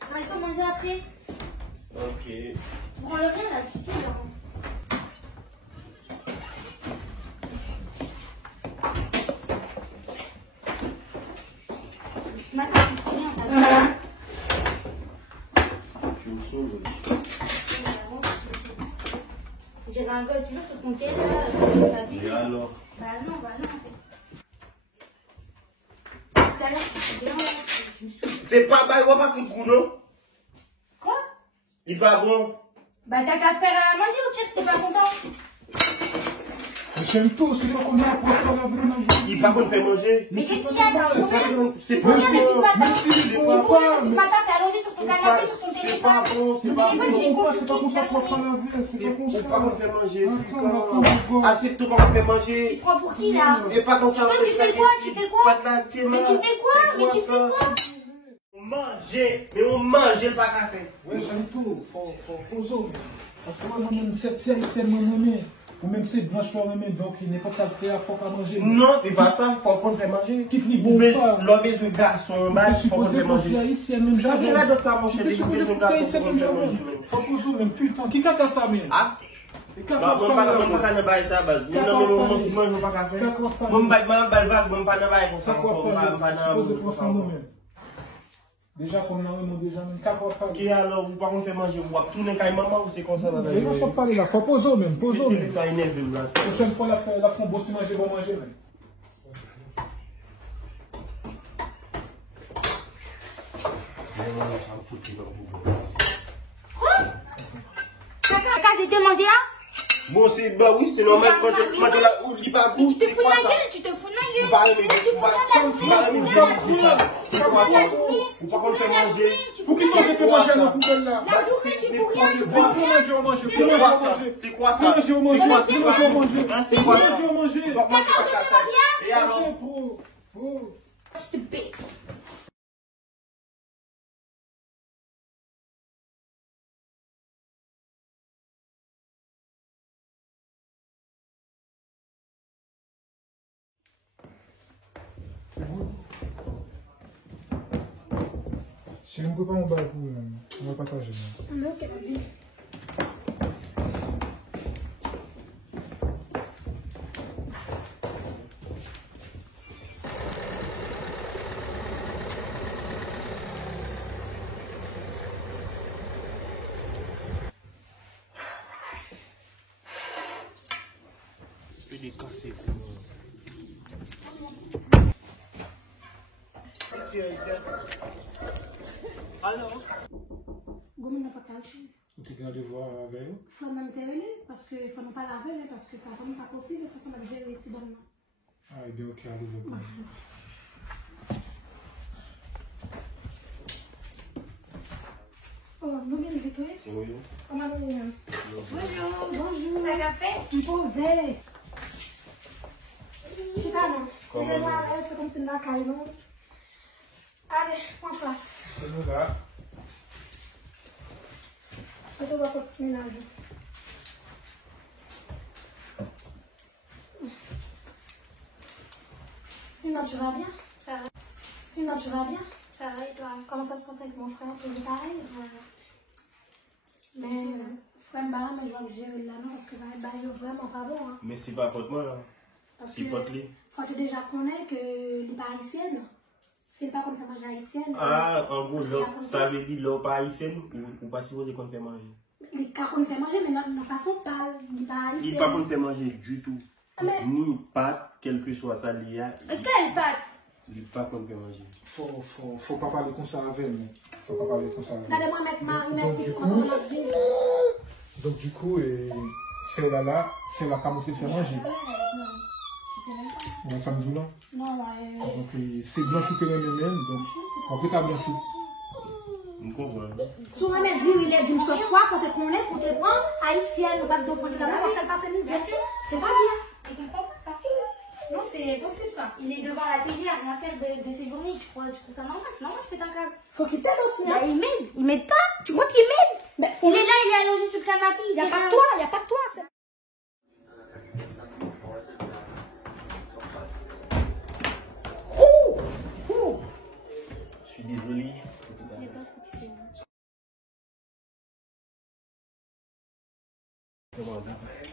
Ça va être manger après. Ok. Bon, le rien là, tu peux là. Ce matin, tu fais rien, t'as Je me saoule. J'avais un gosse toujours sur ton tel là, Et alors? Bah non, en fait. Tout à l'heure, c'était bien, je me suis... C'est pas mal, on va pas foutre non? Quoi? Il va bon? Bah t'as qu'à faire à manger au pire si t'es pas content. J'aime tout, c'est là qu'on a pour faire la vraie manger. Il va qu'on fait manger? Mais qu'est-ce qu'il y a dans le C'est Faut pas rien depuis ce bon. matin. c'est Il pas faut rien bon, depuis ce mais- matin, t'es allongé sur ton canapé, sur ton C'est téléphone. pas bon, c'est Le pas téléphone, bon. il est C'est pas comme ça qu'on apprend la vie, c'est C'est pas comme ça. pas qu'on fait manger. Attends. Assieds-toi qu'on fait Tu manger. prends pour qui là? Et pas comme ça. Toi, tu fais quoi? Tu fais quoi? Pas de la théma. Mais tu fais quoi? Mais tu fais quoi? On mangeait, mais on mangeait pas café. Ouais, j'aime tout, faut poser. Parce que moi, même cette série, c'est mon nommé. Ou même c'est blanche leur nommé, donc il n'est pas qu'à le faire, faut qu'à manger. Non, mais pas ça, faut qu'on fait manger. Quitte les bons pas. L'homme et ce garçon, Je faut suis qu'on fait posé pour manger. dire haïtienne, même J'avais jamais. là d'autres ça, mon cher. Je suis posé pour dire haïtienne, même jamais. Faut poser, même putain. Qui caca ça, mais? Ah? Et Bah, moi, pas dans bail ça, base. Non, mais mon petit moi, je pas café. Moi, pas vague, moi, pas dans bail pour ça. Ça quoi pas? Je suis posé pour ça, non, même. Déjà, il faut me nommer déjà, même. Ok, alors, vous par contre faire manger, vous tournez quand maman ou c'est comme ça? Il ne faut pas aller là, faut poser même, poser même. Ça énerve, là. La prochaine fois, la font bon, tu manges, bon manger, même. Quoi? Caca, j'ai été mangé là? Bon, c'est bah oui, c'est normal quand tu la ou lit pas Mais tu te fous de ma gueule, tu te fous de ma gueule. C'est quoi ça? Ou par contre faire manger. Faut qu'ils soient fait manger à la poubelle là. La journée, tu fous rien, tu Faut fous rien. manger au manger, faut C'est manger quoi au ça? manger. C'est quoi Faut ça? manger au manger, C'est quoi faut manger au manger. Hein, c'est Faut quoi manger ça? au manger. Bon, moi, je fais pas ça. Et alors? Manger, faut. Stupide. C'est bon. Si on ne peut pas en bas, on va partager. Non, quelle vie. Je peux décasser. Alors? Gomme n'a pas calci. Tu es en devoir avec eux. Faut même te relais parce que faut pas la relais parce que ça va pas possible. Faut même gérer les petits bonhommes. Ah, il est ok, arrive. Oh, nous bien de toi. Oui. Comment nous bien? Bonjour, bonjour. Ça café? Posez. Je sais pas non. C'est comme si on a calé. Allez, prends place. Nous là. Je te vois pas de ménage. Sinon, tu vas bien? Ça va. Sinon, tu vas bien? Ça va et toi? Comment ça se passe avec mon frère? Toujours pareil? Mais, frère Mbara, mais je vais gérer là, non, parce que bah, il est vraiment pas bon. Hein. Mais c'est pas faute moi là. Parce C'est que, faute lui. faut que déjà connaître que les haïtiennes, c'est pas comme ça manger haïtienne. Ah, en gros, ça veut dire l'eau pas haïtienne ou pas si vous qu'on fait manger. Les cas qu'on fait manger, mais notre façon de parler, les pas Il haïtienne. pas qu'on fait manger du tout. Mais- Ni pâte, quel que soit ça, il y a. Quelle pâte? Il pas qu'on fait manger. Faut pas parler comme ça avec mais faut pas parler comme ça avec. Regardez-moi mettre Marie, Donc, qui du se coup- comprend notre vie. Donc du coup, c'est là, c'est la camoufle de faire manger. Non, On va samedi là. non, ouais. Donc c'est blanchou que les mêmes, donc on peut ta blanchou. Vous comprenez? Souvent, elle dit il est d'une sauce quoi, faut te connaître, pour te prendre haïtienne, ou pas de prendre la main, on fait passer misère. C'est pas bien. Je comprends pas ça. Non, c'est impossible ça. Il est devant la télé à rien faire de ses journées. Tu trouves ça normal? C'est normal, je pète un câble. Faut qu'il t'aide aussi, hein. Bah, il m'aide. Il m'aide pas. Tu crois qu'il m'aide? Ben, Il est là, il est allongé sur le canapé. Il n'y a pas que toi, il n'y a pas que toi. Je suis désolé pour tout à Je sais l'heure. pas ce que tu fais. C'est bon, vas-y.